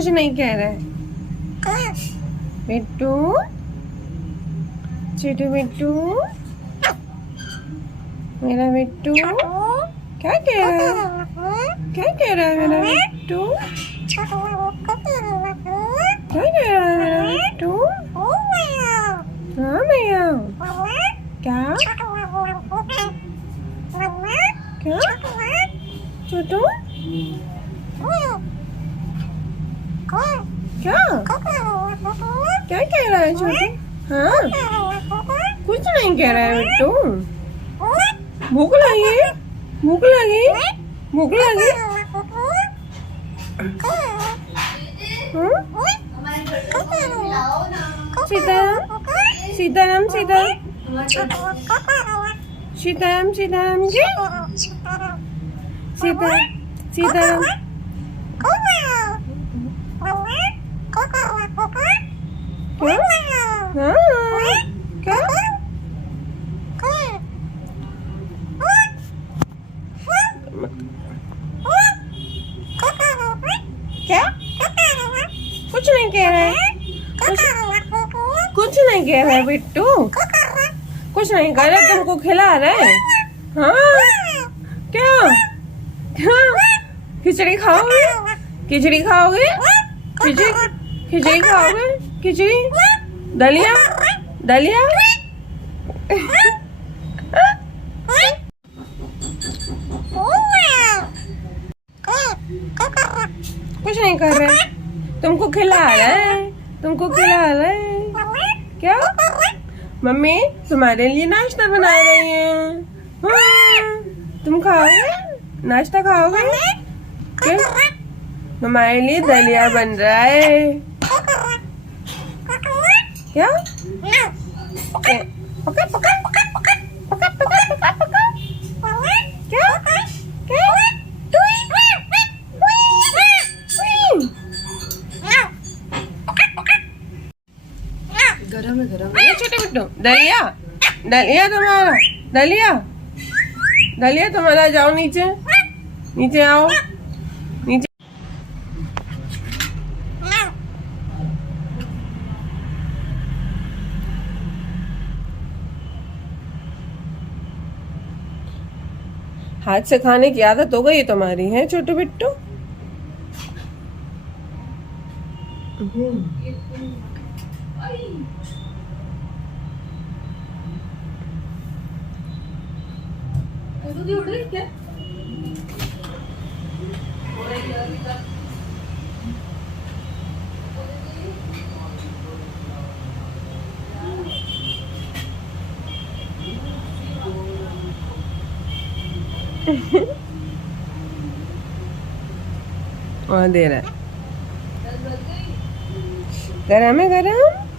कुछ नहीं कह रहा है। बिट्टू, छोटू बिट्टू, मेरा बिट्टू क्या कह रहा है? क्या कह रहा है मेरा बिट्टू? क्या कह रहा है मेरा बिट्टू? हाँ भैया। क्या क्या छोटू? क्या क्या कह रहा है छोटू? हाँ, कुछ नहीं कह रहा है बिट्टू। भूख लगी, भूख लगी, भूख लगी। सीताराम सीताराम सीताराम सीताराम सीताराम जी, सीता सीताराम। क्या? हाँ, क्या? क्या? कुछ नहीं कह रहा है। कुछ नहीं कह रहा है बिट्टू। कुछ नहीं कर रहा, तुमको खिला रहा है। हाँ, क्या क्या? खिचड़ी खाओगे? खिचड़ी खाओगे? खिचड़ी खिचड़ी खाओगे? खिचड़ी, दलिया दलिया। कुछ नहीं कर रहा है, तुमको खिला रहा है, तुमको खिला रहा है। क्या? मम्मी तुम्हारे लिए नाश्ता बना रही है। हाँ, तुम खाओगे? नाश्ता खाओगे? क्या? तुम्हारे लिए दलिया बन रहा है। क्या? पका पका पका पका पका पका पका पका। क्या? क्या? गरम है, गरम है। छोटे बिट्टू, दलिया दलिया तुम्हारा, दलिया दलिया तुम्हारा। जाओ नीचे, नीचे आओ, नीचे। हाथ से खाने की आदत हो गई तुम्हारी है छोटू बिट्टू। क्या? और दे रहा है। गरम है, गरम।